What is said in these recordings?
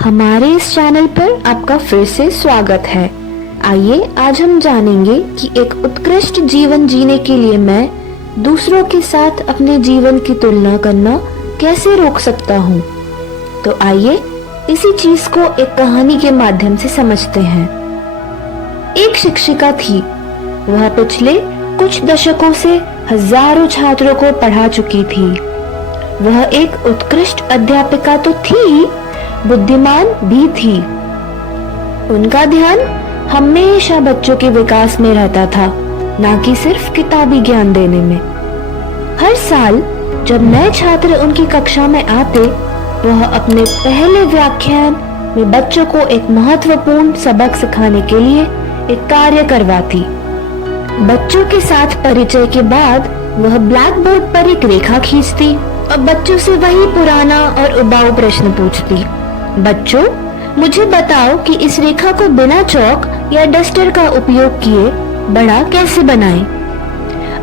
हमारे इस चैनल पर आपका फिर से स्वागत है। आइए आज हम जानेंगे कि एक उत्कृष्ट जीवन जीने के लिए मैं दूसरों के साथ अपने जीवन की तुलना करना कैसे रोक सकता हूँ। तो आइए इसी चीज को एक कहानी के माध्यम से समझते हैं। एक शिक्षिका थी। वह पिछले कुछ दशकों से हजारों छात्रों को पढ़ा चुकी थी। वह एक उत्कृष्ट अध्यापिका तो थी, बुद्धिमान भी थी। उनका ध्यान हमेशा बच्चों के विकास में रहता था, ना कि सिर्फ किताबी ज्ञान देने में। हर साल जब नए छात्र उनकी कक्षा में आते, वह अपने पहले व्याख्यान में बच्चों को एक महत्वपूर्ण सबक सिखाने के लिए एक कार्य करवाती। बच्चों के साथ परिचय के बाद वह ब्लैक बोर्ड पर एक रेखा खींचती और बच्चों से वही पुराना और उबाऊ प्रश्न पूछती। बच्चों, मुझे बताओ कि इस रेखा को बिना चौक या डस्टर का उपयोग किए बड़ा कैसे बनाएं?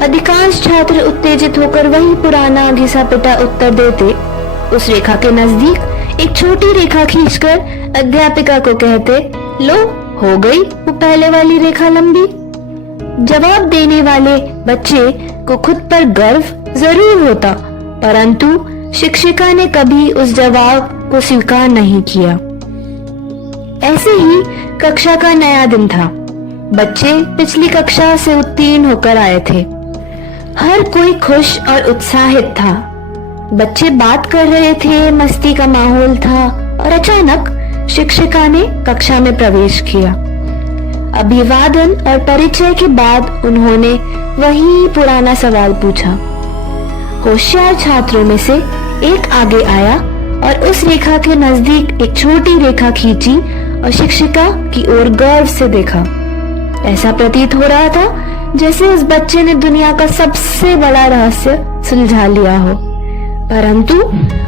अधिकांश छात्र उत्तेजित होकर वही पुराना घिसा पिटा उत्तर देते। उस रेखा के नजदीक एक छोटी रेखा खींचकर अध्यापिका को कहते, लो हो गई वो पहले वाली रेखा लंबी। जवाब देने वाले बच्चे को खुद पर गर्व जरूर होता, परंतु शिक्षिका ने कभी उस जवाब को स्वीकार नहीं किया। ऐसे ही कक्षा का नया दिन था। बच्चे पिछली कक्षा से उत्तीर्ण होकर आए थे। हर कोई खुश और उत्साहित था। बच्चे बात कर रहे थे, मस्ती का माहौल था और अचानक शिक्षिका ने कक्षा में प्रवेश किया। अभिवादन और परिचय के बाद उन्होंने वही पुराना सवाल पूछा। होशियार छात्रों में से एक आगे आया और उस रेखा के नजदीक एक छोटी रेखा खींची और शिक्षिका की ओर गर्व से देखा। ऐसा प्रतीत हो रहा था जैसे उस बच्चे ने दुनिया का सबसे बड़ा रहस्य सुलझा लिया हो। परंतु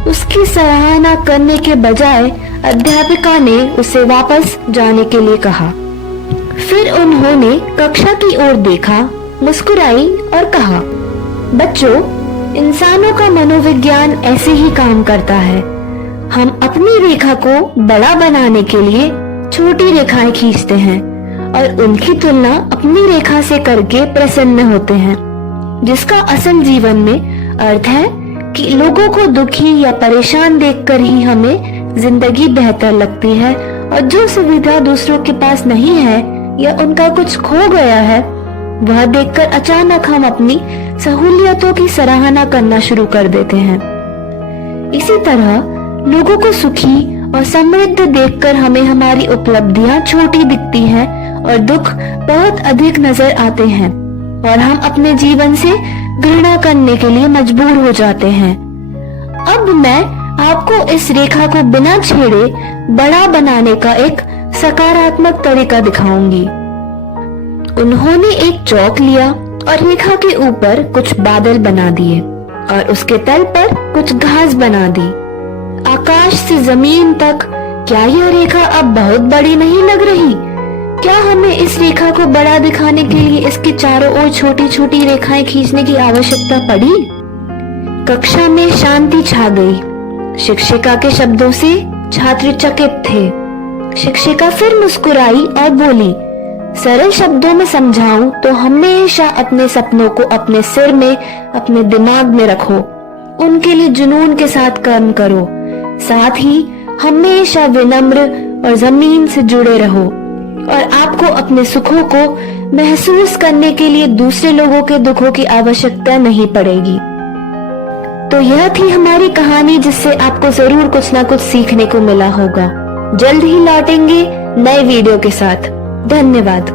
उसकी सराहना करने के बजाय अध्यापिका ने उसे वापस जाने के लिए कहा। फिर उन्होंने कक्षा की ओर देखा, मुस्कुराई और कहा, बच्चों, इंसानों का मनोविज्ञान ऐसे ही काम करता है। हम अपनी रेखा को बड़ा बनाने के लिए छोटी रेखाएं खींचते हैं और उनकी तुलना अपनी रेखा से करके प्रसन्न होते हैं, जिसका असल जीवन में अर्थ है कि लोगों को दुखी या परेशान देखकर ही हमें जिंदगी बेहतर लगती है और जो सुविधा दूसरों के पास नहीं है या उनका कुछ खो गया है, वह देखकर अचानक हम अपनी सहूलियतों की सराहना करना शुरू कर देते हैं। इसी तरह लोगों को सुखी और समृद्ध देखकर हमें हमारी उपलब्धियां छोटी दिखती हैं और दुख बहुत अधिक नजर आते हैं और हम अपने जीवन से घृणा करने के लिए मजबूर हो जाते हैं। अब मैं आपको इस रेखा को बिना छेड़े बड़ा बनाने का एक सकारात्मक तरीका दिखाऊंगी। उन्होंने एक चौक लिया और रेखा के ऊपर कुछ बादल बना दिए और उसके तल पर कुछ घास बना दी। आकाश से जमीन तक क्या यह रेखा अब बहुत बड़ी नहीं लग रही? क्या हमें इस रेखा को बड़ा दिखाने के लिए इसके चारों ओर छोटी छोटी रेखाएं खींचने की आवश्यकता पड़ी? कक्षा में शांति छा गई। शिक्षिका के शब्दों से छात्र चकित थे। शिक्षिका फिर मुस्कुराई और बोली, सरल शब्दों में समझाऊं तो हमेशा अपने सपनों को अपने सिर में, अपने दिमाग में रखो। उनके लिए जुनून के साथ काम करो। साथ ही हमेशा विनम्र और जमीन से जुड़े रहो और आपको अपने सुखों को महसूस करने के लिए दूसरे लोगों के दुखों की आवश्यकता नहीं पड़ेगी। तो यह थी हमारी कहानी, जिससे आपको जरूर कुछ ना कुछ सीखने को मिला होगा। जल्द ही लौटेंगे नए वीडियो के साथ। धन्यवाद।